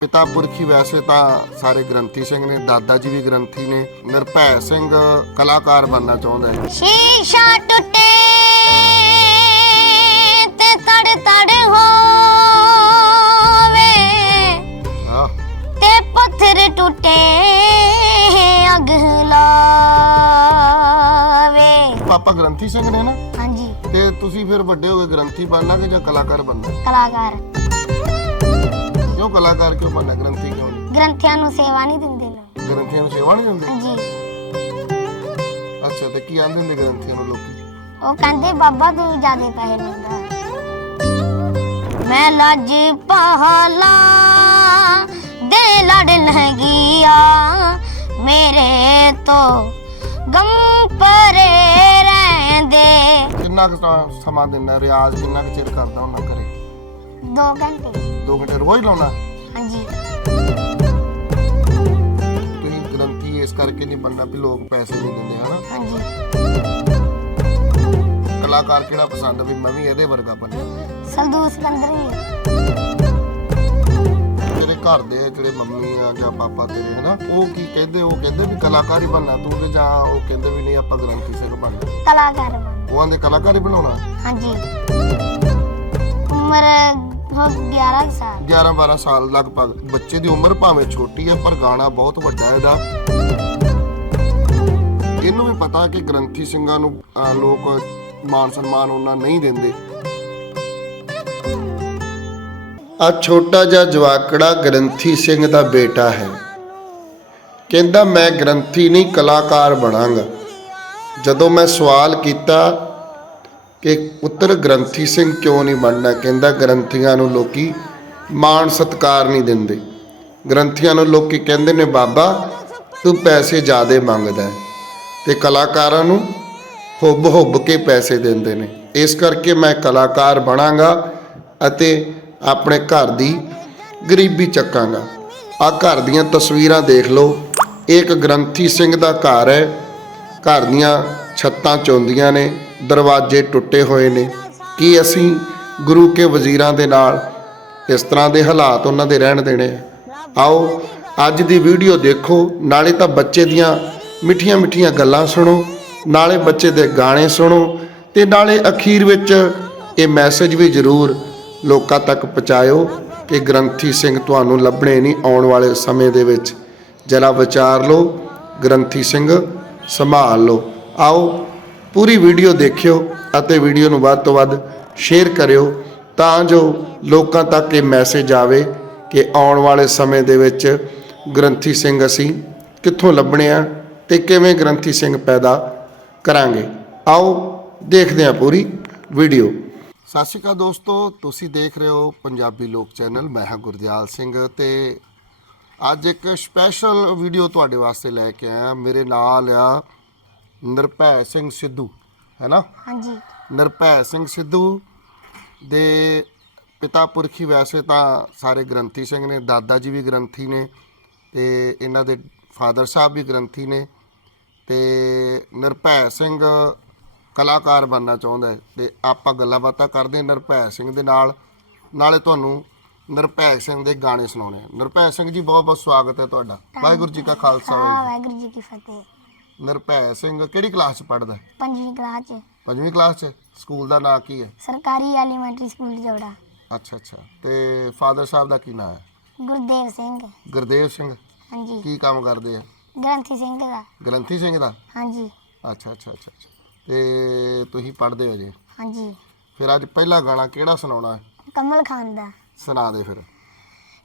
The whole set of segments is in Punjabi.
ਪਿਤਾ ਪੁਰਖੀ ਵੈਸੇ ਤਾਂ ਸਾਰੇ ਗ੍ਰੰਥੀ ਸਿੰਘ ਨੇ ਦਾਦਾ ਜੀ ਵੀ ਗ੍ਰੰਥੀ ਨੇ ਨਿਰਭੈ ਸਿੰਘ ਕਲਾਕਾਰ ਬਣਨਾ ਚਾਹੁੰਦਾ ਹੈ। ਸ਼ੀਸ਼ਾ ਟੁੱਟੇ ਤੇ ਤੜ ਤੜ ਹੋਵੇ ਆਹ। ਤੇ ਪੱਥਰ ਟੁੱਟੇ ਅਗ ਲਾਵੇ। ਪਾਪਾ ਗ੍ਰੰਥੀ ਸਿੰਘ ਨੇ ਨਾ? ਹਾਂਜੀ। ਤੇ ਤੁਸੀਂ ਫਿਰ ਵੱਡੇ ਹੋ ਕੇ ਗ੍ਰੰਥੀ ਬਣਨਾ ਕਿ ਜਾਂ ਕਲਾਕਾਰ ਬਣਨਾ? ਕਲਾਕਾਰ। ਕਿਉਂ ਕਲਾਕਾਰ ਕਿਉਂ ਬਣਨਾ? ਗ੍ਰੰਥੀ ਕਿਉਂ ਨਹੀਂ? ਗ੍ਰੰਥੀਆਂ ਨੂੰ ਸੇਵਾ ਨਹੀਂ ਦਿੰਦੇ ਲੋਕ ਗ੍ਰੰਥੀਆਂ ਨੂੰ ਸੇਵਾ ਨਹੀਂ ਦਿੰਦੇ? ਹਾਂਜੀ। ਅੱਛਾ ਤੇ ਕੀ ਆਂਦੇ ਨੇ ਗ੍ਰੰਥੀਆਂ ਨੂੰ ਲੋਕੀ? ਉਹ ਕਹਿੰਦੇ ਬਾਬਾ ਤੂੰ ਜਿਆਦੇ ਪੈਸੇ ਲੈਂਦਾ ਮੈਂ ਲੱਜ ਪਹਲਾ ਦੇ ਲੜ ਲਹਗੀਆ ਮੇਰੇ ਤੋਂ ਗਮ ਪਰੇ ਰਹਿੰਦੇ। ਕਿੰਨਾ ਕੁ ਸਮਾਂ- ਸਮਾਂ ਦਿੰਦਾ ਰਿਆਜ਼ ਕਿੰਨਾ ਕੁ ਚਿਰ ਕਰਦਾ ਉਹਨਾਂ ਕਰੇ ਦੋ ਘੰਟੇ। 2 ਘੰਟੇ ਰੋਜ਼ ਲਾਉਣਾ? ਹਾਂਜੀ। ਤੁਸੀਂ ਗ੍ਰੰਥੀ ਇਸ ਕਰਕੇ ਨਹੀਂ ਬਣਨਾ ਵੀ ਲੋਕ ਪੈਸੇ ਨਹੀਂ ਦਿੰਦੇ ਹਨਾ? ਹਾਂਜੀ। ਕਲਾਕਾਰ ਕਿਹੜਾ ਪਸੰਦ ਵੀ ਮੈਂ ਵੀ ਇਹਦੇ ਵਰਗਾ ਬਣਨਾ? ਸਲਦੂ ਸਿਕੰਦਰ ਵੀ ਤੇਰੇ ਘਰ ਦੇ ਜਿਹੜੇ ਮੰਮੀ ਆ ਜਾਂ ਪਾਪਾ ਤੇਰੇ ਹਨਾ? ਉਹ ਕੀ ਕਹਿੰਦੇ? ਉਹ ਕਹਿੰਦੇ ਵੀ ਕਲਾਕਾਰ ਹੀ ਬਣਨਾ ਤੂੰ ਤੇ ਜਾਂ ਉਹ ਕਹਿੰਦੇ ਵੀ ਨਹੀਂ ਆਪਾਂ ਗ੍ਰੰਥੀ ਸਿੰਘ ਬਣਨਾ। ਕਲਾਕਾਰ ਬਣ ਉਹ ਆਂਦੇ ਕਲਾਕਾਰ ਹੀ ਬਣਾਉਣਾ? ਹਾਂਜੀ। ਉਮਰ ਹੋ 11 ਸਾਲ। 11 12 ਸਾਲ ਲਗਭਗ। ਬੱਚੇ ਦੀ ਉਮਰ ਭਾਵੇਂ ਛੋਟੀ ਹੈ ਪਰ ਗਾਣਾ ਬਹੁਤ ਵੱਡਾ ਹੈ ਇਹਦਾ। ਇਹਨੂੰ ਵੀ ਪਤਾ ਕਿ ਗ੍ਰੰਥੀ ਸਿੰਘਾਂ ਨੂੰ ਅਹ, ਲੋਕ ਮਾਨ ਸਨਮਾਨ ਉਹਨਾਂ ਨਹੀਂ ਦਿੰਦੇ। ਆ ਛੋਟਾ ਜਿਹਾ ਜਵਾਕੜਾ ਗ੍ਰੰਥੀ ਸਿੰਘ ਦਾ ਬੇਟਾ ਹੈ। ਕਹਿੰਦਾ ਮੈਂ ਗ੍ਰੰਥੀ ਨਹੀਂ ਕਲਾਕਾਰ ਬਣਾਂਗਾ। ਜਦੋਂ ਮੈਂ ਸਵਾਲ ਕੀਤਾ ਕਿ ਪੁੱਤਰ ਗ੍ਰੰਥੀ ਸਿੰਘ ਕਿਉਂ ਨਹੀਂ ਬਣਨਾ? ਕਹਿੰਦਾ ਗ੍ਰੰਥੀਆਂ ਨੂੰ ਲੋਕੀ ਮਾਣ ਸਤਕਾਰ ਨਹੀਂ ਦਿੰਦੇ। ਗ੍ਰੰਥੀਆਂ ਨੂੰ ਲੋਕੀ ਕਹਿੰਦੇ ਨੇ, ਬਾਬਾ, ਤੂੰ ਪੈਸੇ ਜ਼ਿਆਦੇ ਮੰਗਦਾ ਹੈ ਤੇ ਕਲਾਕਾਰਾਂ ਨੂੰ ਹੁੱਬ ਹੁੱਬ ਕੇ ਪੈਸੇ ਦਿੰਦੇ ਨੇ। ਇਸ ਕਰਕੇ ਮੈਂ ਕਲਾਕਾਰ ਬਣਾਂਗਾ ਅਤੇ ਆਪਣੇ ਘਰ ਦੀ ਗਰੀਬੀ ਚੱਕਾਂਗਾ। ਆ ਘਰ ਦੀਆਂ ਤਸਵੀਰਾਂ ਦੇਖ ਲਓ। ਇਹ ਇੱਕ ਗ੍ਰੰਥੀ ਸਿੰਘ ਦਾ ਘਰ ਹੈ। ਘਰ ਦੀਆਂ ਛੱਤਾਂ ਚੌਂਦੀਆਂ ਨੇ, ਦਰਵਾਜ਼ੇ ਟੁੱਟੇ ਹੋਏ ਨੇ। ਕੀ ਅਸੀਂ ਗੁਰੂ ਕੇ ਵਜ਼ੀਰਾਂ ਦੇ ਨਾਲ ਇਸ ਤਰ੍ਹਾਂ ਦੇ ਹਾਲਾਤ ਉਹਨਾਂ ਦੇ ਰਹਿਣ ਦੇਣੇ ਆਓ, ਅੱਜ ਦੀ ਵੀਡੀਓ ਦੇਖੋ, ਨਾਲੇ ਤਾਂ ਬੱਚੇ ਦੀਆਂ ਮਿੱਠੀਆਂ ਮਿੱਠੀਆਂ ਗੱਲਾਂ ਸੁਣੋ, ਨਾਲੇ ਬੱਚੇ ਦੇ ਗਾਣੇ ਸੁਣੋ, ਤੇ ਨਾਲੇ ਅਖੀਰ ਵਿੱਚ ਇਹ ਮੈਸੇਜ ਵੀ ਜ਼ਰੂਰ ਲੋਕਾਂ ਤੱਕ ਪਹੁੰਚਾਇਓ ਕਿ ਗ੍ਰੰਥੀ ਸਿੰਘ ਤੁਹਾਨੂੰ ਲੱਭਣੇ ਨਹੀਂ ਆਉਣ ਵਾਲੇ ਸਮੇਂ ਦੇ ਵਿੱਚ। ਜਰਾ ਵਿਚਾਰ ਲਓ, ਗ੍ਰੰਥੀ ਸਿੰਘ, ਸੰਭਾਲ ਲਓ। ਆਓ ਪੂਰੀ ਵੀਡੀਓ ਦੇਖਿਓ ਅਤੇ ਵੀਡੀਓ ਨੂੰ ਵੱਧ ਤੋਂ ਵੱਧ ਸ਼ੇਅਰ ਕਰਿਓ ਤਾਂ ਜੋ ਲੋਕਾਂ ਤੱਕ ਇਹ ਮੈਸੇਜ ਆਵੇ ਕਿ ਆਉਣ ਵਾਲੇ ਸਮੇਂ ਦੇ ਵਿੱਚ ਗ੍ਰੰਥੀ ਸਿੰਘ ਅਸੀਂ ਕਿੱਥੋਂ ਲੱਭਣੇ ਆ ਤੇ ਕਿਵੇਂ ਗ੍ਰੰਥੀ ਸਿੰਘ ਪੈਦਾ ਕਰਾਂਗੇ। ਆਓ ਦੇਖਦੇ ਹਾਂ ਪੂਰੀ ਵੀਡੀਓ। ਸਤਿ ਸ਼੍ਰੀ ਅਕਾਲ ਦੋਸਤੋ, ਤੁਸੀਂ ਦੇਖ ਰਹੇ ਹੋ ਪੰਜਾਬੀ ਲੋਕ ਚੈਨਲ, ਮੈਂ ਹਾਂ ਗੁਰਦਿਆਲ ਸਿੰਘ ਤੇ ਅੱਜ ਇੱਕ ਸਪੈਸ਼ਲ ਵੀਡੀਓ ਤੁਹਾਡੇ ਵਾਸਤੇ ਲੈ ਕੇ ਆਇਆ। ਮੇਰੇ ਨਾਲ ਆ ਨਿਰਭੈ ਸਿੰਘ ਸਿੱਧੂ ਹੈ ਨਾ? ਹਾਂਜੀ। ਨਿਰਭੈ ਸਿੰਘ ਸਿੱਧੂ ਦੇ ਪਿਤਾ ਪੁਰਖੀ ਵੈਸੇ ਤਾਂ ਸਾਰੇ ਗ੍ਰੰਥੀ ਸਿੰਘ ਨੇ ਦਾਦਾ ਜੀ ਵੀ ਗ੍ਰੰਥੀ ਨੇ ਤੇ ਇਹਨਾਂ ਦੇ ਫਾਦਰ ਸਾਹਿਬ ਵੀ ਗ੍ਰੰਥੀ ਨੇ ਤੇ ਨਿਰਭੈ ਸਿੰਘ ਕਲਾਕਾਰ ਬਣਨਾ ਚਾਹੁੰਦਾ ਹੈ ਤੇ ਆਪਾਂ ਗੱਲਾਂ ਬਾਤਾਂ ਕਰਦੇ ਨਿਰਭੈ ਸਿੰਘ ਦੇ ਨਾਲ। ਨਾਲੇ ਤੁਹਾਨੂੰ ਨਿਰਭੈ ਸਿੰਘ ਦੇ ਗਾਣੇ ਸੁਣਾਉਣੇ ਨਿਰਭੈ ਸਿੰਘ ਜੀ ਬਹੁਤ ਬਹੁਤ ਸਵਾਗਤ ਹੈ ਤੁਹਾਡਾ। ਵਾਹਿਗੁਰੂ ਜੀ ਕਾ ਖਾਲਸਾ ਵਾਹਿਗੁਰੂ ਜੀ ਕੀ ਫਤਿਹ। ਨਿਰਭੈ ਸਿੰਘ ਕਿਹੜੀ ਕਲਾਸ ਚ ਪੜਦਾ ਹੈ ਪੰਜਵੀਂ ਕਲਾਸ ਚ। ਪੰਜਵੀਂ ਕਲਾਸ ਚ? ਸਕੂਲ ਦਾ ਨਾਂ ਕੀ ਹੈ? ਸਰਕਾਰੀ ਐਲੀਮੈਂਟਰੀ ਸਕੂਲ ਜੋੜਾ। ਅੱਛਾ ਅੱਛਾ। ਤੇ ਫਾਦਰ ਸਾਹਿਬ ਦਾ ਕੀ ਨਾਮ ਹੈ? ਗੁਰਦੇਵ ਸਿੰਘ। ਗੁਰਦੇਵ ਸਿੰਘ। ਹਾਂਜੀ। ਕੀ ਕੰਮ ਕਰਦੇ ਆ? ਗ੍ਰੰਥੀ ਸਿੰਘ ਦਾ। ਗ੍ਰੰਥੀ ਸਿੰਘ ਦਾ? ਹਾਂਜੀ। ਅੱਛਾ ਅੱਛਾ ਅੱਛਾ ਅੱਛਾ। ਤੇ ਤੁਸੀਂ ਪੜ੍ਹਦੇ ਹੋ ਜੀ? ਹਾਂਜੀ। ਫਿਰ ਅੱਜ ਪਹਿਲਾ ਗਾਣਾ ਕਿਹੜਾ ਸੁਣਾਉਣਾ ਹੈ? ਕਮਲ ਖਾਨ ਦਾ। ਸੁਣਾ ਦੇ ਫਿਰ।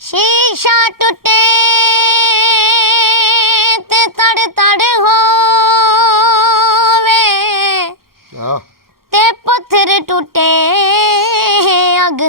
ਸ਼ੀਸ਼ਾ ਟੁੱਟੇ ਤੇ ਤੜ ਤੜ ਹੋਵੇ। ਤੇ ਪੱਥਰ ਟੁੱਟੇ ਅਗ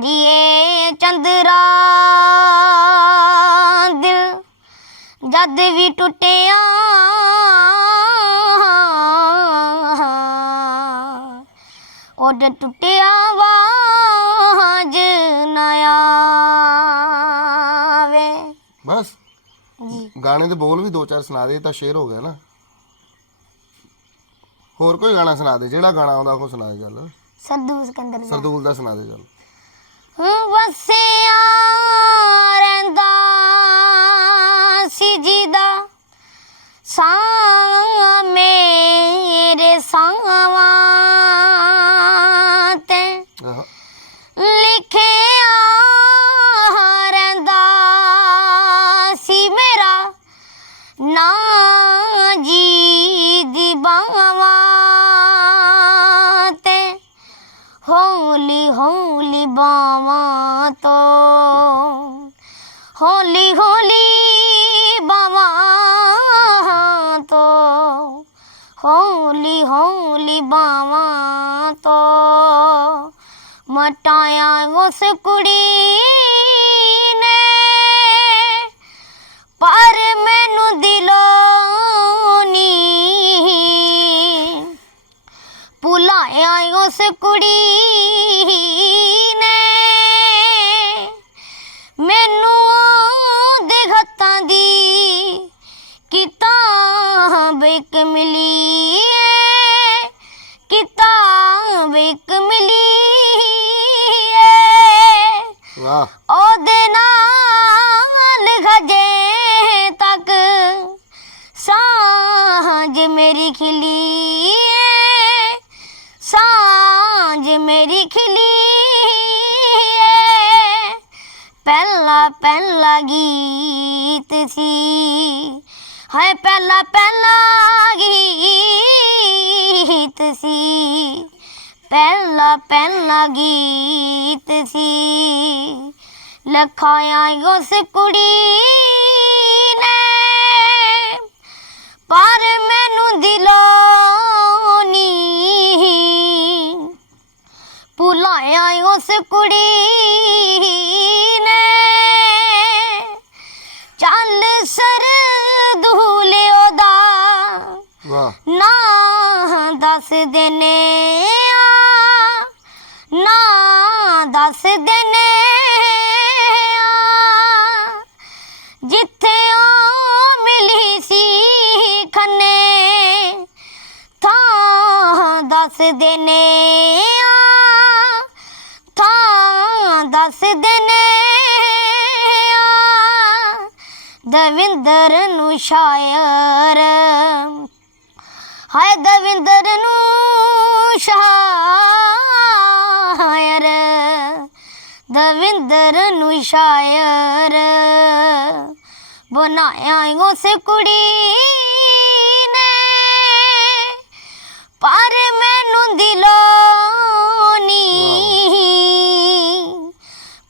ਮਾਰੀਏ ਚੰਦਰਾ ਦਿਲ। ਜਦ ਵੀ ਟੁੱਟਿਆ ਉਹਦੇ ਟੁੱਟਿਆ ਵਾਜ ਨਾ ਬਸ। ਗਾਣੇ ਦੇ ਬੋਲ ਵੀ ਦੋ ਚਾਰ ਸੁਣਾ ਦੇ ਤਾਂ ਸ਼ੇਰ ਹੋ ਗਿਆ ਨਾ। ਹੋਰ ਕੋਈ ਗਾਣਾ ਸੁਣਾ ਦੇ ਜਿਹੜਾ ਗਾਣਾ ਆਉਂਦਾ ਉਹ ਸੁਣਾ ਦੇ ਚੱਲ। ਸਰਦੂਲ ਸਿਕੰਦਰ ਦਾ। ਸਰਦੂਲ ਦਾ ਸੁਣਾ ਦੇ ਚੱਲ। ਵਸਿਆ ਰਹਿੰਦਾ ਸੀ ਜੀ ਦਾ ਸਾਂ ਮੇਰੇ ਸਾਵਾਂ হোলি হোলি বামাতো হোলি হোলি বামাতো হোলি হোলি মটায় মটায়া কুড়ি ਉਸ ਕੁੜੀ ਨੇ ਮੈਨੂੰ ਦੇ ਹੱਥਾਂ ਦੀ ਕਿਤਾਬ ਇੱਕ ਮਿਲੀ। ਉਸ ਕੁੜੀ ਨੇ। ਪਰ ਮੈਨੂੰ ਦਿਲੋਂ ਨੀ। ਭੁਲਾਇਆ ਉਸ ਕੁੜੀ ਨੇ। ਚੱਲ ਸਰ ਦੂਲਿਓ ਦਾ ਵਾਹ। ਨਾ ਦੱਸ ਦੇਨੇ। ਥਾਂ ਦੱਸ ਦੇਨੇ ਆ, ਥਾਂ ਦੱਸ ਦੇਨੇ ਆ। ਦਵਿੰਦਰ ਨੂੰ ਸ਼ਾਇਰ, ਹਾਏ ਦਵਿੰਦਰ ਨੂੰ ਸ਼ਾਇਰ। ਦਵਿੰਦਰ ਨੂੰ ਸ਼ਾਇਰ, ਬਣਾਇਆ ਉਸ ਕੁੜੀ ਪਰ ਮੈਨੂੰ ਦਿਲੋਂ ਨੀ।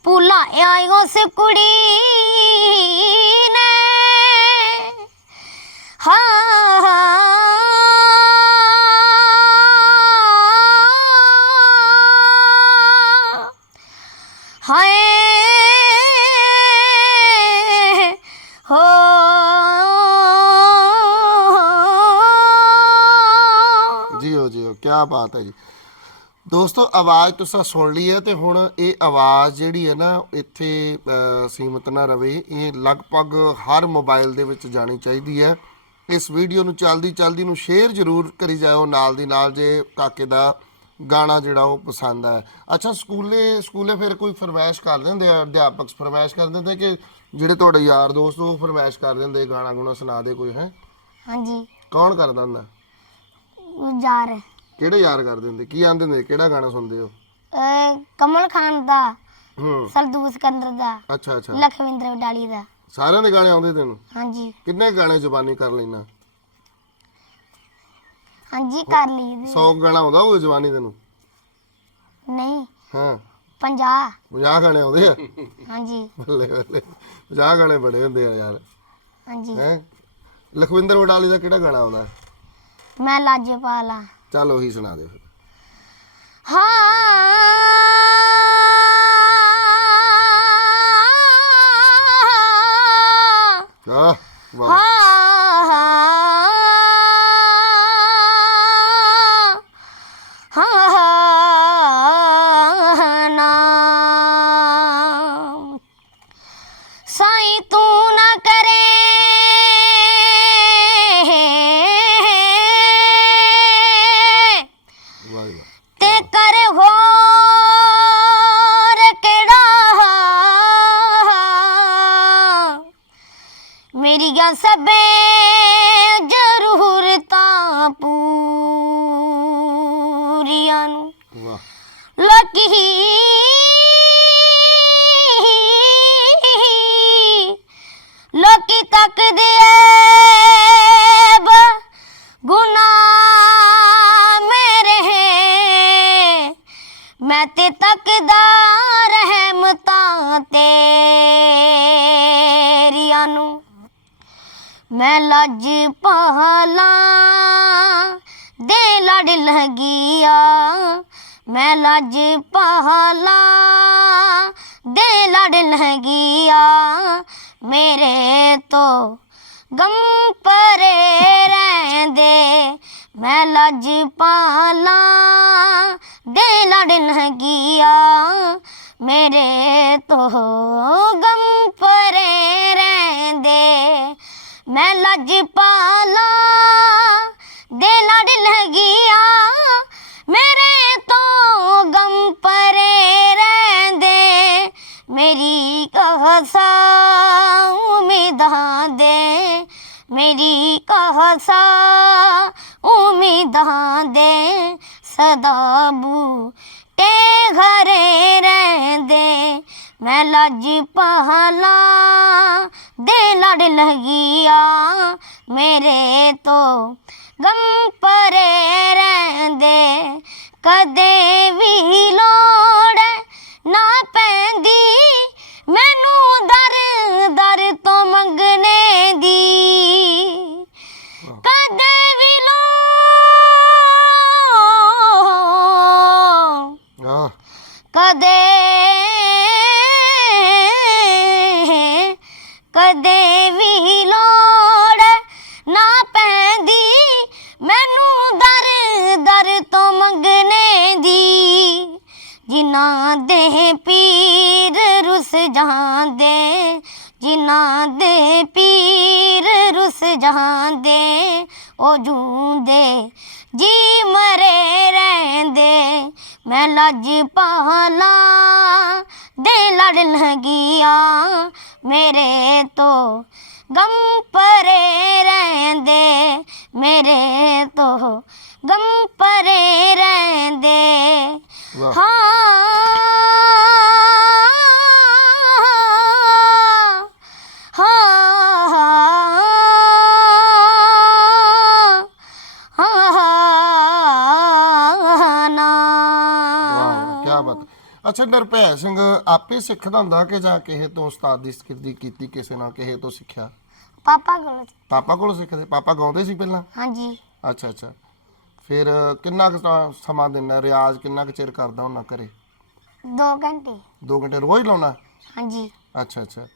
ਭੁਲਾਇਆ ਉਸ ਕੁੜੀ। ਜੀਓ ਜੀਓ ਕੀ ਬਾਤ ਹੈ ਜੀ। ਦੋਸਤੋ ਆਵਾਜ਼ ਤੁਸੀਂ ਸੁਣ ਲਈ ਹੈ ਤੇ ਹੁਣ ਇਹ ਆਵਾਜ਼ ਜਿਹੜੀ ਹੈ ਨਾ ਇੱਥੇ ਸੀਮਤ ਨਾ ਰਵੇ। ਇਹ ਲਗਭਗ ਹਰ ਮੋਬਾਈਲ ਦੇ ਵਿੱਚ ਜਾਣੀ ਚਾਹੀਦੀ ਹੈ। ਇਸ ਵੀਡੀਓ ਨੂੰ ਚਲਦੀ ਚਲਦੀ ਨੂੰ ਸ਼ੇਅਰ ਜ਼ਰੂਰ ਕਰੀ ਜਾਓ ਨਾਲ ਦੀ ਨਾਲ ਜੇ ਕਾਕੇ ਦਾ ਗਾਣਾ ਜਿਹੜਾ ਉਹ ਪਸੰਦ ਹੈ। ਅੱਛਾ ਸਕੂਲੇ ਸਕੂਲੇ ਫਿਰ ਕੋਈ ਫਰਮਾਇਸ਼ ਕਰ ਦਿੰਦੇ ਆ ਅਧਿਆਪਕ ਫਰਮਾਇਸ਼ ਕਰ ਦਿੰਦੇ ਕਿ ਜਿਹੜੇ ਤੁਹਾਡੇ ਯਾਰ ਦੋਸਤ ਉਹ ਫਰਮਾਇਸ਼ ਕਰ ਦਿੰਦੇ ਗਾਣਾ ਗੁਣਾ ਸੁਣਾ ਦੇ ਕੋਈ ਹੈ? ਹਾਂਜੀ। ਕੌਣ ਕਰਦਾ ਹੁੰਦਾ? ਯਾਰ। ਕਿਹੜੇ ਯਾਰ ਕਰਦੇ ਹੁੰਦੇ? ਕੀ ਆਂਦੇ ਹੁੰਦੇ? ਕਿਹੜਾ ਗਾਣਾ ਸੁਣਦੇ ਹੋ? ਅਹ ਕਮਲ ਖਾਨ ਦਾ ਹੂੰ। ਸਰਦੂਲ ਸਿਕੰਦਰ ਦਾ ਅੱਛਾ ਅੱਛਾ। ਲਖਵਿੰਦਰ ਵਡਾਲੀ ਦਾ। ਸਾਰਿਆਂ ਦੇ ਗਾਣੇ ਆਉਂਦੇ ਤੈਨੂੰ? ਹਾਂਜੀ। ਕਿੰਨੇ ਗਾਣੇ ਜ਼ੁਬਾਨੀ ਕਰ ਲੈਣਾ ਹਾਂਜੀ ਕਰ ਲਈ 100 ਗਾਣਾ ਆਉਂਦਾ ਉਹ ਜ਼ੁਬਾਨੀ ਤੈਨੂੰ? ਨਹੀਂ। ਹਾਂ। 50 50 ਗਾਣੇ ਆਉਂਦੇ ਆ? ਹਾਂਜੀ। ਬੱਲੇ ਬੱਲੇ। 50 ਗਾਣੇ ਬੜੇ ਹੁੰਦੇ ਆ ਯਾਰ। ਹਾਂਜੀ। ਹੈ? ਲਖਵਿੰਦਰ ਵਡਾਲੀ ਦਾ ਕਿਹੜਾ ਗਾਣਾ ਆਉਂਦਾ? ਮੈਂ ਲਾਜਪਾਲਾ ਚੱਲ ਉਹੀ ਸੁਣਾ ਦੇ ਫਿਰ। ਹਾਂ। ਆਹ ਵਾਹ। dança bem. ਮੈਂ ਲੱਜ ਪਹਲਾ ਦੇ ਲੜ ਲਗੀਆ ਮੈਂ ਲੱਜ ਪਹਲਾ ਦੇ ਲੜ ਲਗੀਆ ਮੇਰੇ ਤੋਂ ਗਮ ਪਰੇ ਰਹਿੰਦੇ, ਮੈਂ ਲੱਜ ਪਾਲਾ, ਦੇ ਲੜ ਲਗੀਆ ਮੇਰੇ ਤੋਂ ਗਮ ਪਰੇ ਰਹਿੰਦੇ ਮੈਂ ਲੱਜ ਪਾਲਾ ਦੇ ਲੜ ਲਗੀਆ ਮੇਰੇ ਤੋਂ ਗਮ ਪਰੇ ਰਹਿੰਦੇ, ਮੇਰੀ ਕਹਸਾ ਉਮੀਦਾਂ ਦੇ। ਮੇਰੀ ਕਹਸਾ ਉਮੀਦਾਂ ਦੇ, ਸਦਾ ਬੂਟੇ ਘਰੇ ਰਹਿੰਦੇ। ਮੈਂ ਲੱਜ ਪਹਲਾ ਦੇ ਲੜ ਲਗੀਆ ਮੇਰੇ ਤੋਂ। ਗਮ ਪਰੇ ਰਹਿੰਦੇ, ਕਦੇ ਵੀ ਲੋੜ ਨਾ ਪੈਂਦੀ। ਮੈਨੂੰ ਦਰ ਦਰ ਤੋਂ ਮੰਗਣੇ ਦੀ। ਜਾਂਦੇ ਉਹ ਜੂੰਦੇ ਜੀ ਮਰੇ ਰਹਿੰਦੇ ਮੈਂ ਲੱਜ ਪਹਲਾ ਦੇ ਲੜ ਲਗੀਆ ਮੇਰੇ ਤੋਂ ਗਮ ਪਰੇ ਰਹਿੰਦੇ ਮੇਰੇ ਤੋਂ ਗਮ ਪਰੇ ਰਹਿੰਦੇ। ਹਾਂ ਅੱਛਾ ਨਿਰਭੈ ਸਿੰਘ ਆਪੇ ਸਿੱਖਦਾ ਹੁੰਦਾ ਕਿ ਜਾਂ ਕਿਸੇ ਤੋਂ ਉਸਤਾਦ ਦੀ ਸਿੱਖਦੀ ਕੀਤੀ ਕਿਸੇ ਨਾਲ ਕਿਸੇ ਤੋਂ ਸਿੱਖਿਆ? ਪਾਪਾ ਕੋਲ ਪਾਪਾ ਕੋਲੋਂ ਸਿੱਖਦੇ? ਪਾਪਾ ਗਾਉਂਦੇ ਸੀ ਪਹਿਲਾਂ? ਹਾਂਜੀ। ਅੱਛਾ ਅੱਛਾ। ਫਿਰ ਕਿੰਨਾ ਕੁ ਸਮਾਂ- ਸਮਾਂ ਦਿੰਦਾ ਰਿਆਜ਼ ਕਿੰਨਾ ਕੁ ਚਿਰ ਕਰਦਾ ਹੁੰਦਾ ਘਰੇ? 2 ਘੰਟੇ। 2 ਘੰਟੇ ਰੋਜ਼ ਲਾਉਣਾ? ਹਾਂਜੀ। ਅੱਛਾ ਅੱਛਾ।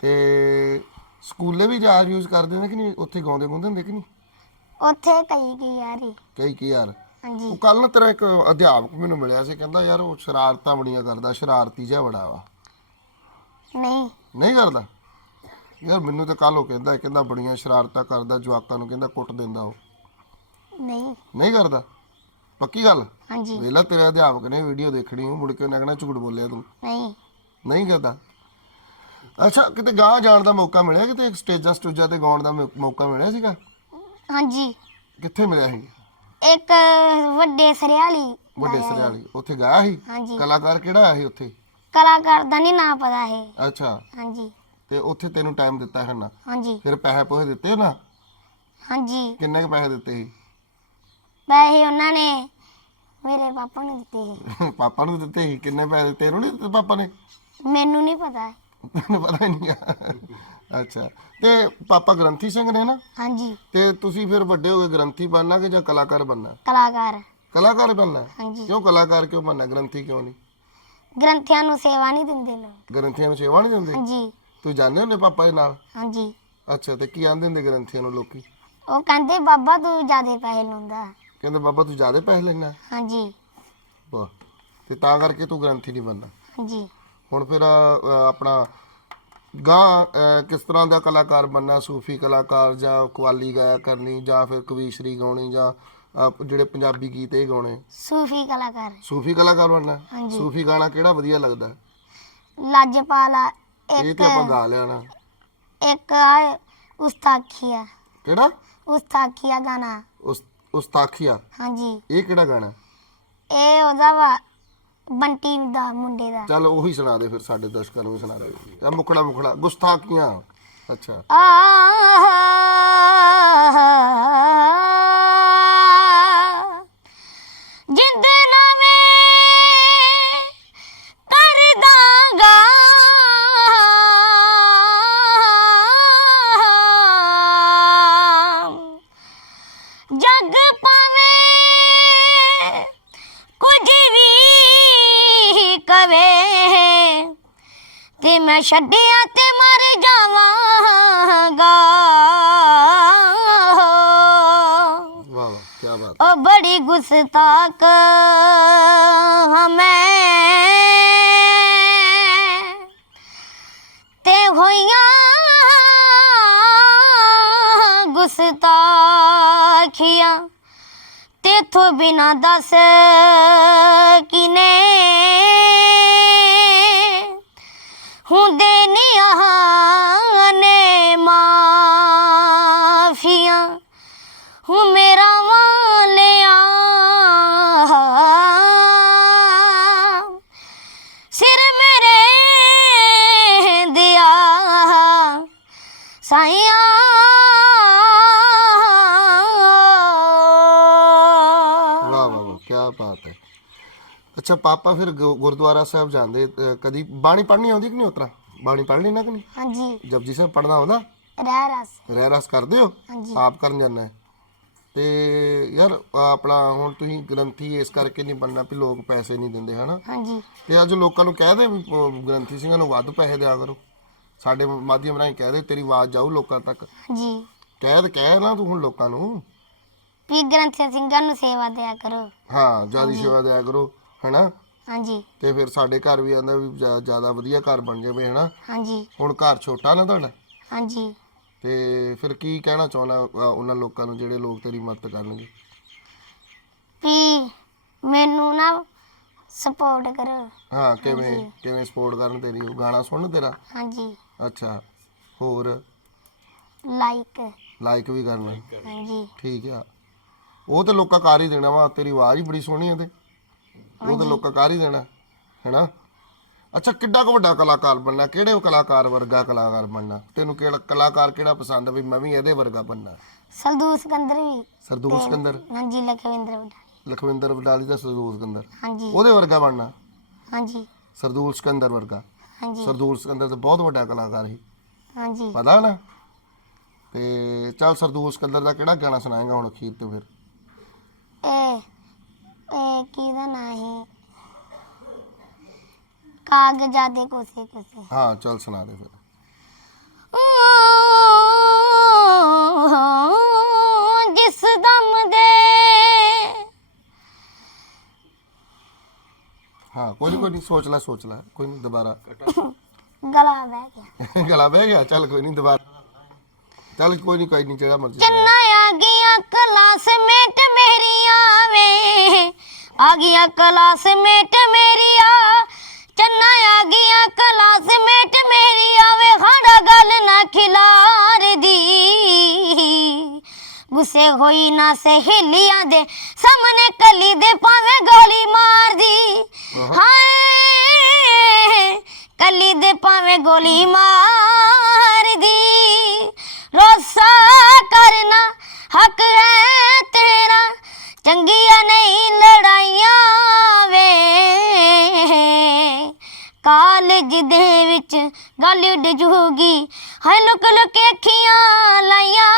ਤੇ ਸਕੂਲੇ ਵੀ ਜਾਜ ਯੂਜ਼ ਕਰਦੇ ਨੇ ਕਿ ਨਹੀਂ? ਉੱਥੇ ਗਾਉਂਦੇ ਗੁੰਦੇ ਹੁੰਦੇ ਕਿ ਨਹੀਂ? ਉੱਥੇ ਕਈ ਕੀ ਯਾਰੀ ਕਈ ਕੀ ਯਾਰ ਉਹ ਕੱਲ ਨਾ ਤੇਰਾ ਇੱਕ ਅਧਿਆਪਕ ਮੈਨੂੰ ਮਿਲਿਆ ਸੀ ਕਹਿੰਦਾ ਯਾਰ ਉਹ ਸ਼ਰਾਰਤਾਂ ਬੜੀਆਂ ਕਰਦਾ ਸ਼ਰਾਰਤੀ ਜਿਹਾ ਬੜਾ ਵਾ। ਨਹੀਂ। ਨਹੀਂ ਕਰਦਾ? ਯਾਰ ਮੈਨੂੰ ਤਾਂ ਕੱਲ ਉਹ ਕਹਿੰਦਾ ਕਹਿੰਦਾ ਬੜੀਆਂ ਸ਼ਰਾਰਤਾਂ ਕਰਦਾ ਜਵਾਕਾਂ ਨੂੰ ਕਹਿੰਦਾ ਕੁੱਟ ਦਿੰਦਾ ਉਹ। ਨਹੀਂ। ਨਹੀਂ ਕਰਦਾ? ਪੱਕੀ ਗੱਲ? ਹਾਂਜੀ। ਵੇਲਾ ਤੇਰੇ ਅਧਿਆਪਕ ਨੇ ਵੀਡੀਓ ਦੇਖਣੀ ਉਹ ਮੁੜ ਕੇ ਉਹਨੇ ਕਹਿਣਾ ਝੂਠ ਬੋਲਿਆ ਤੂੰ। ਨਹੀਂ। ਨਹੀਂ ਕਰਦਾ? ਅੱਛਾ ਕਿਤੇ ਗਾਂ ਜਾਣ ਦਾ ਮੌਕਾ ਮਿਲਿਆ ਕਿਤੇ ਸਟੇਜਾਂ ਸਟੂਜਾਂ ਤੇ ਗਾਉਣ ਦਾ ਮੌਕਾ ਮਿਲਿਆ ਸੀਗਾ? ਹਾਂਜੀ। ਕਿੱਥੇ ਮਿਲਿਆ ਸੀ? ਇੱਕ ਵੱਡੇ ਸਰਿਆਲੀ ਵੱਡੇ ਸਰਿਆਲੀ ਉੱਥੇ ਗਿਆ ਸੀ? ਹਾਂਜੀ। ਕਲਾਕਾਰ ਕਿਹੜਾ ਆਇਆ ਸੀ ਉੱਥੇ? ਕਲਾਕਾਰ ਦਾ ਨਹੀਂ ਨਾਂ ਪਤਾ ਹੈ ਅੱਛਾ। ਹਾਂਜੀ। ਤੇ ਉੱਥੇ ਤੈਨੂੰ ਟਾਈਮ ਦਿੱਤਾ ਹੈ ਨਾ? ਹਾਂਜੀ। ਫਿਰ ਪੈਸੇ ਪੋਹੇ ਦਿੱਤੇ ਨਾ ਹਾਂਜੀ। ਕਿੰਨੇ ਕੁ ਪੈਸੇ ਦਿੱਤੇ ਸੀ? ਪੈਸੇ ਉਹਨਾਂ ਨੇ ਮੇਰੇ ਪਾਪਾ ਨੂੰ ਦਿੱਤੇ ਸੀ। ਪਾਪਾ ਨੂੰ ਦਿੱਤੇ ਸੀ? ਕਿੰਨੇ ਪੈਸੇ ਤੈਨੂੰ ਨਹੀਂ ਦਿੱਤੇ ਪਾਪਾ ਨੇ? ਮੈਨੂੰ ਨਹੀਂ ਪਤਾ। ਤੈਨੂੰ ਪਤਾ ਹੀ ਨਹੀਂ ਅੱਛਾ। ਤੇ ਪਾਪਾ ਗ੍ਰੰਥੀ ਸਿੰਘ ਨੇ ਨਾ? ਹਾਂਜੀ। ਤੇ ਤੁਸੀਂ ਫਿਰ ਵੱਡੇ ਹੋ ਕੇ ਗ੍ਰੰਥੀ ਬਣਨਾ ਕਿ ਜਾਂ ਕਲਾਕਾਰ ਬਣਨਾ? ਕਲਾਕਾਰ। ਕਲਾਕਾਰ ਬਣਨਾ? ਹਾਂਜੀ। ਕਿਉਂ ਕਲਾਕਾਰ ਕਿਉਂ ਬਣਨਾ? ਗ੍ਰੰਥੀ ਕਿਉਂ ਨਹੀਂ? ਗ੍ਰੰਥੀਆਂ ਨੂੰ ਸੇਵਾ ਨਹੀਂ ਦਿੰਦੇ ਲੋਕ। ਗ੍ਰੰਥੀਆਂ ਨੂੰ ਸੇਵਾ ਨਹੀਂ ਦਿੰਦੇ? ਹਾਂਜੀ। ਤੂੰ ਜਾਣਦੇ ਹੁੰਦੇ ਪਾਪਾ ਦੇ ਨਾਲ? ਹਾਂਜੀ। ਅੱਛਾ ਤੇ ਕੀ ਆਂਦੇ ਹੁੰਦੇ ਗ੍ਰੰਥੀਆਂ ਨੂੰ ਲੋਕੀ? ਉਹ ਕਹਿੰਦੇ ਬਾਬਾ ਤੂੰ ਜਿਆਦੇ ਪੈਸੇ ਲਾਉਂਦਾ। ਕਹਿੰਦੇ ਬਾਬਾ ਤੂੰ ਜ਼ਿਆਦਾ ਪੈਸੇ ਲੈਣਾ ਹਾਂਜੀ। ਵਾਹ। ਤੇ ਤਾਂ ਕਰਕੇ ਤੂੰ ਗ੍ਰੰਥੀ ਨਹੀਂ ਬਣਨਾ। ਹਾਂਜੀ। ਹੁਣ ਫਿਰ ਆਪਣਾ ਗਾਂ ਕਿਸ ਤਰ੍ਹਾਂ ਦਾ ਕਲਾਕਾਰ ਬਣਨਾ ਸੂਫੀ ਕਲਾਕਾਰ ਜਾਂ ਕਵਾਲੀ ਗਾਇਆ ਕਰਨੀ ਜਾਂ ਫਿਰ ਕਵੀਸ਼ਰੀ ਗਾਉਣੀ ਜਾਂ ਜਿਹੜੇ ਪੰਜਾਬੀ ਗੀਤ ਇਹ ਗਾਉਣੇ? ਸੂਫੀ ਕਲਾਕਾਰ। ਸੂਫੀ ਕਲਾਕਾਰ ਬਣਨਾ। ਸੂਫੀ ਗਾਣਾ ਕਿਹੜਾ ਵਧੀਆ ਲੱਗਦਾ? ਲੱਜਪਾਲਾ ਇਹ ਤੇ ਆਪਾਂ ਗਾ ਨਾ। ਇੱਕ ਉਸਤਾਖੀਆ। ਕਿਹੜਾ? ਉਸਤਾਖੀਆ ਗਾਣਾ। ਉਸ ਉਸਤਾਖੀਆ। ਹਾਂਜੀ। ਇਹ ਕਿਹੜਾ ਗਾਣਾ? ਇਹ ਉਹਦਾ ਵਾ ਬੰਟੀ ਦਾ ਮੁੰਡੇ ਦਾ। ਚੱਲ ਉਹੀ ਸੁਣਾ ਦੇ ਫਿਰ ਸਾਡੇ ਦਰਸ਼ਕਾਂ ਨੂੰ ਵੀ ਸੁਣਾ ਦੇ। ਆ ਮੁਕੜਾ ਮੁਕੜਾ ਗੁਸਤਾਖੀਆਂ। ਅੱਛਾ। ਆ ਜਿੰਦ ਤੇ ਮੈਂ ਛੱਡਿਆ ਤੇ ਮਰ ਜਾਵਾਂਗਾ। ਵਾਹ ਵਾਹ ਕੀ ਬਾਤ। ਉਹ ਬੜੀ ਗੁਸਤਾਕ ਹਾਂ ਮੈਂ ਤੇ ਹੋਈਆਂ ਗੁਸਤਾਖੀਆਂ ਤੇਥੋਂ ਬਿਨਾ ਦੱਸ ਕਿਨੇ ਹੁੰਦੇ ਅੱਛਾ ਪਾਪਾ ਫਿਰ ਗੁ- ਗੁਰਦੁਆਰਾ ਸਾਹਿਬ ਜਾਂਦੇ ਅ, ਕਦੀ ਬਾਣੀ ਪੜ੍ਹਨੀ ਆਉਂਦੀ ਕਿ ਨਹੀਂ ਉਤਰਾ ਬਾਣੀ ਪੜ੍ਹ ਲੈਣਾ ਕਿ ਨਹੀਂ? ਹਾਂਜੀ। ਜਪਜੀ ਸਾਹਿਬ ਪੜ੍ਹਨਾ ਆਉਂਦਾ? ਰਹਿ ਰਸ ਰਹਿ ਰਸ ਕਰਦੇ ਹੋ? ਹਾਂਜੀ। ਆਪ ਕਰਨ ਜਾਂਦਾ ਹੈ। ਤੇ ਯਾਰ ਆਪਣਾ ਹੁਣ ਤੁਸੀਂ ਗ੍ਰੰਥੀ ਇਸ ਕਰਕੇ ਨਹੀਂ ਬਣਨਾ ਵੀ ਲੋਕ ਪੈਸੇ ਨਹੀਂ ਦਿੰਦੇ ਹਨਾ? ਹਾਂਜੀ। ਤੇ ਅੱਜ ਲੋਕਾਂ ਨੂੰ ਕਹਿ ਦੇ ਵੀ ਅਹ, ਗ੍ਰੰਥੀ ਸਿੰਘਾਂ ਨੂੰ ਵੱਧ ਪੈਸੇ ਦਿਆ ਕਰੋ। ਸਾਡੇ ਮਾਧਿਅਮ ਰਾਹੀਂ ਕਹਿ ਦੇ ਤੇਰੀ ਆਵਾਜ਼ ਜਾਊ ਲੋਕਾਂ ਤੱਕ। ਹਾਂਜੀ। ਕਹਿ ਤੇ ਕਹਿ ਨਾ ਤੂੰ ਹੁਣ ਲੋਕਾਂ ਨੂੰ। ਵੀ ਗ੍ਰੰਥ ਸਿੰਘਾਂ ਨੂੰ ਸੇਵਾ ਦਿਆ ਕਰੋ। ਹਾਂ ਜਿਆਦੀ ਸੇਵਾ ਦਿਆ ਕਰੋ। ਹਨਾ? ਹਾਂਜੀ। ਤੇ ਫਿਰ ਸਾਡੇ ਘਰ ਵੀ ਆਂਦਾ ਵੀ ਜ਼ਿਆਦਾ ਵਧੀਆ ਘਰ ਬਣ ਜਾਵੇ ਹਨਾ? ਹਾਂਜੀ। ਹੁਣ ਘਰ ਛੋਟਾ ਨਾ ਤੁਹਾਡਾ? ਹਾਂਜੀ। ਤੇ ਫਿਰ ਕੀ ਕਹਿਣਾ ਚਾਹੁੰਦਾ ਉਹਨਾਂ ਲੋਕਾਂ ਨੂੰ ਜਿਹੜੇ ਲੋਕ ਤੇਰੀ ਮਦਦ ਕਰਨਗੇ? ਵੀ ਮੈਨੂੰ ਨਾ ਸਪੋਰਟ ਕਰੋ। ਹਾਂ ਕਿਵੇਂ ਕਿਵੇਂ ਸਪੋਰਟ ਕਰਨ ਤੇਰੀ? ਉਹ ਗਾਣਾ ਸੁਣਨ ਤੇਰਾ? ਹਾਂਜੀ। ਅੱਛਾ। ਹੋਰ? ਲਾਈਕ ਲਾਈਕ ਵੀ ਕਰਨਾ। ਹਾਂਜੀ। ਠੀਕ ਆ। ਉਹ ਤੇ ਲੋਕਾਂ ਕਰ ਹੀ ਦੇਣਾ ਵਾ ਤੇਰੀ ਆਵਾਜ਼ ਹੀ ਬੜੀ ਸੋਹਣੀ ਆ ਤੇ। ਉਹ ਤੇ ਲੋਕਾਂ ਕਰ ਹੀ ਦੇਣਾ ਹੈਨਾ? ਅੱਛਾ ਕਿੱਡਾ ਕੁ ਵੱਡਾ ਕਲਾਕਾਰ ਬਣਨਾ ਕਿਹੜੇ ਕਲਾਕਾਰ ਵਰਗਾ ਕਲਾਕਾਰ ਬਣਨਾ? ਤੈਨੂੰ ਕਿਹੜਾ ਕਲਾਕਾਰ ਕਿਹੜਾ ਪਸੰਦ ਆ ਵੀ ਮੈਂ ਵੀ ਇਹਦੇ ਵਰਗਾ ਬਣਨਾ? ਸਲਦੂ ਸਿਕੰਦਰ ਵੀ। ਸਰਦੂਲ ਸਿਕੰਦਰ? ਹਾਂਜੀ ਲਖਵਿੰਦਰ ਵਡਾਲੀ। ਲਖਵਿੰਦਰ ਵਡਾਲੀ ਦਾ ਸਰਦੂਲ ਸਿਕੰਦਰ। ਹਾਂਜੀ। ਉਹਦੇ ਵਰਗਾ ਬਣਨਾ? ਹਾਂਜੀ। ਸਰਦੂਲ ਸਿਕੰਦਰ ਵਰਗਾ। ਹਾਂਜੀ। ਸਰਦੂਲ ਸਿਕੰਦਰ ਤਾਂ ਬਹੁਤ ਵੱਡਾ ਕਲਾਕਾਰ ਸੀ। ਹਾਂਜੀ। ਪਤਾ ਨਾ? ਤੇ ਚੱਲ ਸਰਦੂਲ ਸਿਕੰਦਰ ਦਾ ਕਿਹੜਾ ਗਾਣਾ ਸੁਣਾਏਗਾ ਹੁਣ ਅਖੀਰ ਤੇ ਫਿਰ? ਇਹ ਇਹ ਕਿਹਦਾ ਨਾਂ ਹੈ? ਕਾਗਜ਼ਾਂ ਦੇ ਕੋਸੇ ਕੋਸੇ। ਹਾਂ ਚੱਲ ਸੁਣਾ ਦੇ ਫਿਰ। ਜਿਸ ਦਮ ਦੇ। ਹਾਂ ਕੋਈ ਕੋਈ ਨਹੀਂ ਸੋਚ ਲੈ ਸੋਚ ਲੈ। ਕੋਈ ਨਹੀਂ ਦੁਬਾਰਾ। ਗਲਾ ਬਹਿ ਗਿਆ। ਗਲਾ ਬਹਿ ਗਿਆ? ਚੱਲ ਕੋਈ ਨਹੀਂ ਦੁਬਾਰਾ। ਚੱਲ ਕੋਈ ਨਹੀਂ ਕੋਈ ਨਹੀਂ ਜਿਹੜਾ ਮਰਜ਼ੀ ਚੰਨਾ ਆ ਗਈਆਂ ਗਈਆਂ ਕਲਾਸਮੇਟ ਮੇਰੀਆਂ ਚੰਨਾ ਆ ਗਈਆਂ ਕਲਾਸਮੇਟ ਮੇਰੀਆਂ ਵੇ ਖਾੜਾ ਗੱਲ ਨਾ ਖਿਲਾਰਦੀ। ਗੁੱਸੇ ਹੋਈ ਨਾ ਸਹੇਲੀਆਂ ਦੇ ਸਾਹਮਣੇ ਕਲੀ ਦੇ ਭਾਵੇਂ ਗੋਲੀ ਮਾਰਦੀ। ਹਾਏ ਕਲੀ ਦੇ ਭਾਵੇਂ ਗੋਲੀ ਮਾਰਦੀ। ਰੋਸਾ ਕਰਨਾ ਹੱਕ ਹੈ ਤੇਰਾ ਚੰਗੀਆਂ ਨਹੀਂ ਲੜਾਈਆਂ ਕਾਲਜ ਦੇ ਵਿੱਚ ਗੱਲ ਉੱਡ ਜੂਗੀ। ਹਾਏ ਲੁਕ ਲੁਕ ਅੱਖੀਆਂ ਲਾਈਆਂ।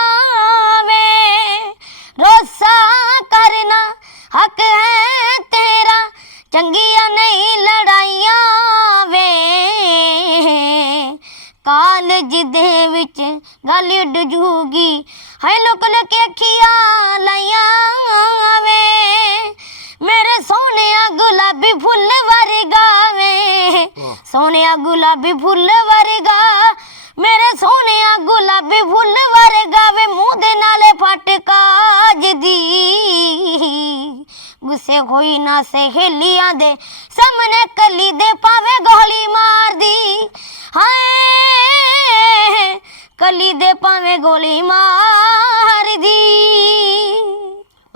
ਗੋਲੀ ਮਾਰਦੀ।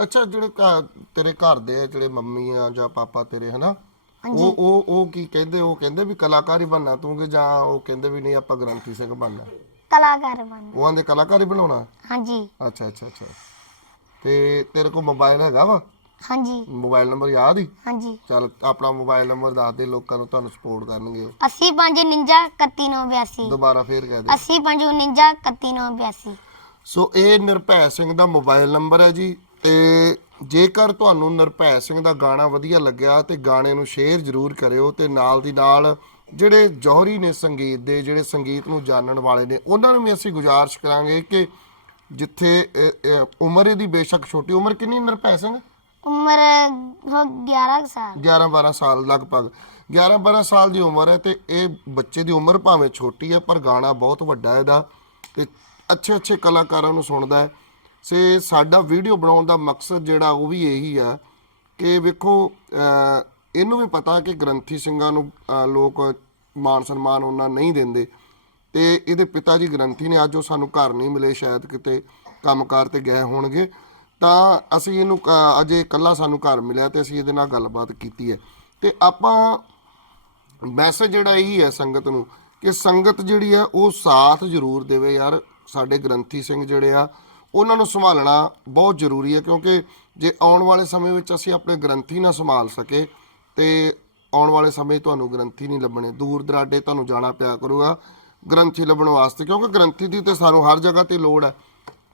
ਅੱਛਾ ਜਿਹੜੇ ਘਰ- ਤੇਰੇ ਘਰ ਦੇ ਜਿਹੜੇ ਮੰਮੀ ਆ ਜਾਂ ਪਾਪਾ ਤੇਰੇ ਹਨਾ? ਉਹ ਉਹ ਉਹ ਕੀ ਕਹਿੰਦੇ? ਉਹ ਕਹਿੰਦੇ ਵੀ ਕਲਾਕਾਰ ਹੀ ਬਣਨਾ ਤੂੰ ਕਿ ਜਾਂ ਉਹ ਕਹਿੰਦੇ ਵੀ ਨਹੀਂ ਆਪਾਂ ਗ੍ਰੰਥੀ ਸਿੰਘ ਬਣਨਾ। ਕਲਾਕਾਰ ਬਣ ਉਹ ਆਂਦੇ ਕਲਾਕਾਰ ਹੀ ਬਣਾਉਣਾ? ਹਾਂਜੀ। ਅੱਛਾ ਅੱਛਾ ਅੱਛਾ। ਤੇ ਤੇਰੇ ਕੋਲ ਮੋਬਾਈਲ ਹੈਗਾ ਵਾ? ਹਾਂਜੀ। ਮੋਬਾਈਲ ਨੰਬਰ ਯਾਦ ਹੀ? ਹਾਂਜੀ। ਚੱਲ ਆਪਣਾ ਮੋਬਾਈਲ ਨੰਬਰ ਦੱਸ ਦੇ ਲੋਕਾਂ ਨੂੰ ਤੁਹਾਨੂੰ ਸਪੋਰਟ ਕਰਨਗੇ 8549 31982 ਦੁਬਾਰਾ ਫੇਰ ਕਹਿ ਦੇ 8549 31982 ਸੋ ਇਹ ਨਿਰਭੈ ਸਿੰਘ ਦਾ ਮੋਬਾਈਲ ਨੰਬਰ ਹੈ ਜੀ ਤੇ ਜੇਕਰ ਤੁਹਾਨੂੰ ਨਿਰਭੈ ਸਿੰਘ ਦਾ ਗਾਣਾ ਵਧੀਆ ਲੱਗਿਆ ਤੇ ਗਾਣੇ ਨੂੰ ਸ਼ੇਅਰ ਜ਼ਰੂਰ ਕਰਿਓ ਤੇ ਨਾਲ ਦੀ ਨਾਲ ਜਿਹੜੇ ਜੌਹਰੀ ਨੇ ਸੰਗੀਤ ਦੇ ਜਿਹੜੇ ਸੰਗੀਤ ਨੂੰ ਜਾਣਨ ਵਾਲੇ ਨੇ ਉਹਨਾਂ ਨੂੰ ਵੀ ਅਸੀਂ ਗੁਜ਼ਾਰਿਸ਼ ਕਰਾਂਗੇ ਕਿ ਜਿੱਥੇ ਅ, ਅ, ਉਮਰ ਇਹਦੀ ਬੇਸ਼ੱਕ ਛੋਟੀ ਉਮਰ ਕਿੰਨੀ ਨਿਰਭੈ ਸਿੰਘ? ਉਮਰ ਹੋ 11 ਸਾਲ। 11 12 ਸਾਲ ਲਗਭਗ। 11 12 ਸਾਲ ਦੀ ਉਮਰ ਹੈ ਤੇ ਇਹ ਬੱਚੇ ਦੀ ਉਮਰ ਭਾਵੇਂ ਛੋਟੀ ਹੈ, ਪਰ ਗਾਣਾ ਬਹੁਤ ਵੱਡਾ ਹੈ ਇਹਦਾ ਤੇ ਅੱਛੇ ਅੱਛੇ ਕਲਾਕਾਰਾਂ ਨੂੰ ਸੁਣਦਾ ਹੈ। ਸੇ ਸਾਡਾ ਵੀਡੀਓ ਬਣਾਉਣ ਦਾ ਮਕਸਦ ਜਿਹੜਾ ਉਹ ਵੀ ਇਹੀ ਆ ਕਿ ਵੇਖੋ ਇਹਨੂੰ ਵੀ ਪਤਾ ਕਿ ਗ੍ਰੰਥੀ ਸਿੰਘਾਂ ਨੂੰ ਲੋਕ ਮਾਨ ਸਨਮਾਨ ਉਹਨਾਂ ਨਹੀਂ ਦਿੰਦੇ। ਤੇ ਇਹਦੇ ਪਿਤਾ ਜੀ ਗ੍ਰੰਥੀ ਨੇ, ਅੱਜ ਉਹ ਸਾਨੂੰ ਘਰ ਨਹੀਂ ਮਿਲੇ, ਸ਼ਾਇਦ ਕਿਤੇ ਕੰਮਕਾਰ ਤੇ ਗਏ ਹੋਣਗੇ। ਤਾਂ ਅਸੀਂ ਇਹਨੂੰ ਅਹ, ਅਜੇ ਇਕੱਲਾ ਸਾਨੂੰ ਘਰ ਮਿਲਿਆ ਤੇ ਅਸੀਂ ਇਹਦੇ ਨਾਲ ਗੱਲਬਾਤ ਕੀਤੀ ਹੈ। ਤੇ ਆਪਾਂ ਮੈਸੇਜ ਜਿਹੜਾ ਇਹੀ ਹੈ ਸੰਗਤ ਨੂੰ ਕਿ ਸੰਗਤ ਜਿਹੜੀ ਹੈ ਉਹ ਸਾਥ ਜ਼ਰੂਰ ਦੇਵੇ ਯਾਰ। ਸਾਡੇ ਗ੍ਰੰਥੀ ਸਿੰਘ ਜਿਹੜੇ ਆ ਉਹਨਾਂ ਨੂੰ ਸੰਭਾਲਣਾ ਬਹੁਤ ਜ਼ਰੂਰੀ ਹੈ ਕਿਉਂਕਿ ਜੇ ਆਉਣ ਵਾਲੇ ਸਮੇਂ ਵਿੱਚ ਅਸੀਂ ਆਪਣੇ ਗ੍ਰੰਥੀ ਨਾ ਸੰਭਾਲ ਸਕੇ ਤੇ ਆਉਣ ਵਾਲੇ ਸਮੇਂ 'ਚ ਤੁਹਾਨੂੰ ਗ੍ਰੰਥੀ ਨਹੀਂ ਲੱਭਣੇ। ਦੂਰ ਦਰਾਡੇ ਤੁਹਾਨੂੰ ਜਾਣਾ ਪਿਆ ਕਰੂਗਾ ਗ੍ਰੰਥੀ ਲੱਭਣ ਵਾਸਤੇ ਕਿਉਂਕਿ ਗ੍ਰੰਥੀ ਦੀ ਤੇ ਸਾਨੂੰ ਹਰ ਜਗ੍ਹਾ ਤੇ ਲੋੜ ਹੈ।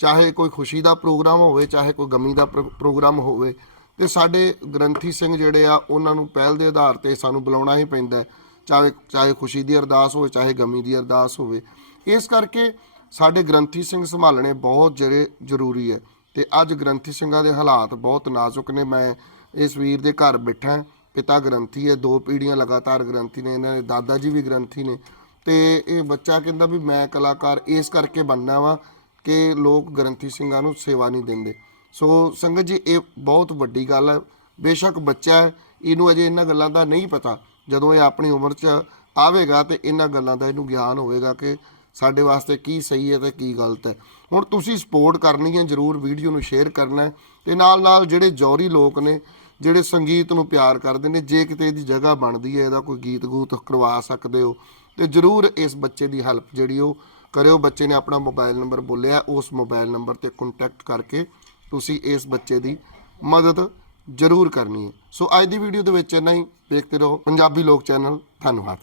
ਚਾਹੇ ਕੋਈ ਖੁਸ਼ੀ ਦਾ ਪ੍ਰੋਗਰਾਮ ਹੋਵੇ, ਚਾਹੇ ਕੋਈ ਗਮੀ ਦਾ ਪ੍ਰੋ- ਪ੍ਰੋਗਰਾਮ ਹੋਵੇ, ਤੇ ਸਾਡੇ ਗ੍ਰੰਥੀ ਸਿੰਘ ਜਿਹੜੇ ਆ, ਉਹਨਾਂ ਨੂੰ ਪਹਿਲ ਦੇ ਆਧਾਰ ਤੇ ਸਾਨੂੰ ਬੁਲਾਉਣਾ ਹੀ ਪੈਂਦਾ ਚਾਹੇ ਚਾਹੇ ਖੁਸ਼ੀ ਦੀ ਅਰਦਾਸ ਹੋਵੇ, ਚਾਹੇ ਗਮੀ ਦੀ ਅਰਦਾਸ ਹੋਵੇ। ਇਸ ਕਰਕੇ ਸਾਡੇ ਗ੍ਰੰਥੀ ਸਿੰਘ ਸੰਭਾਲਣੇ ਬਹੁਤ ਜਿਹੜੇ ਜ਼ਰੂਰੀ ਹੈ, ਤੇ ਅੱਜ ਗ੍ਰੰਥੀ ਸਿੰਘਾਂ ਦੇ ਹਾਲਾਤ ਬਹੁਤ ਨਾਜ਼ੁਕ ਨੇ। ਮੈਂ ਇਸ ਵੀਰ ਦੇ ਘਰ ਬੈਠਾ ਪਿਤਾ ਗ੍ਰੰਥੀ ਹੈ, ਦੋ ਪੀੜ੍ਹੀਆਂ ਲਗਾਤਾਰ ਗ੍ਰੰਥੀ ਨੇ, ਇਹਨਾਂ ਦੇ ਦਾਦਾ ਜੀ ਵੀ ਗ੍ਰੰਥੀ ਨੇ, ਤੇ ਇਹ ਬੱਚਾ ਕਹਿੰਦਾ ਵੀ ਮੈਂ ਕਲਾਕਾਰ ਇਸ ਕਰਕੇ ਬਣਨਾ ਵਾ ਕਿ ਲੋਕ ਗ੍ਰੰਥੀ ਸਿੰਘਾਂ ਨੂੰ ਸੇਵਾ ਨਹੀਂ ਦਿੰਦੇ। ਸੋ ਸੰਗਤ ਜੀ, ਇਹ ਬਹੁਤ ਵੱਡੀ ਗੱਲ ਹੈ। ਬੇਸ਼ੱਕ ਬੱਚਾ ਹੈ, ਇਹਨੂੰ ਅਜੇ ਇਹਨਾਂ ਗੱਲਾਂ ਦਾ ਨਹੀਂ ਪਤਾ। ਜਦੋਂ ਇਹ ਆਪਣੀ ਉਮਰ 'ਚ ਆਵੇਗਾ ਤੇ ਇਹਨਾਂ ਗੱਲਾਂ ਦਾ ਇਹਨੂੰ ਗਿਆਨ ਹੋਵੇਗਾ ਕਿ ਸਾਡੇ ਵਾਸਤੇ ਕੀ ਸਹੀ ਹੈ ਤੇ ਕੀ ਗਲਤ ਹੈ। ਹੁਣ ਤੁਸੀਂ ਸਪੋਰਟ ਕਰਨੀ ਹੈ, ਜਰੂਰ ਵੀਡੀਓ ਨੂੰ ਸ਼ੇਅਰ ਕਰਨਾ ਹੈ ਤੇ ਨਾਲ ਨਾਲ ਜਿਹੜੇ ਜੌਹਰੀ ਲੋਕ ਨੇ, ਜਿਹੜੇ ਸੰਗੀਤ ਨੂੰ ਪਿਆਰ ਕਰਦੇ ਨੇ, ਜੇ ਕਿਤੇ ਇਹਦੀ ਜਗ੍ਹਾ ਬਣਦੀ ਹੈ, ਇਹਦਾ ਕੋਈ ਗੀਤ ਗੂਤ ਕਰਵਾ ਸਕਦੇ ਹੋ ਤੇ ਜਰੂਰ ਇਸ ਬੱਚੇ ਦੀ ਹੈਲਪ ਜਿਹੜੀ ਉਹ ਕਰਿਓ, ਬੱਚੇ ਨੇ ਆਪਣਾ ਮੋਬਾਈਲ ਨੰਬਰ ਬੋਲਿਆ, ਉਸ ਮੋਬਾਈਲ ਨੰਬਰ ਤੇ ਕੰਟੈਕਟ ਕਰਕੇ ਤੁਸੀਂ ਇਸ ਬੱਚੇ ਦੀ ਮਦਦ ਜ਼ਰੂਰ ਕਰਨੀ ਹੈ। ਸੋ ਅੱਜ ਦੀ ਵੀਡੀਓ ਦੇ ਵਿੱਚ ਇੰਨਾ ਹੀ। ਦੇਖਦੇ ਰਹੋ, ਪੰਜਾਬੀ ਲੋਕ ਚੈਨਲ, ਧੰਨਵਾਦ।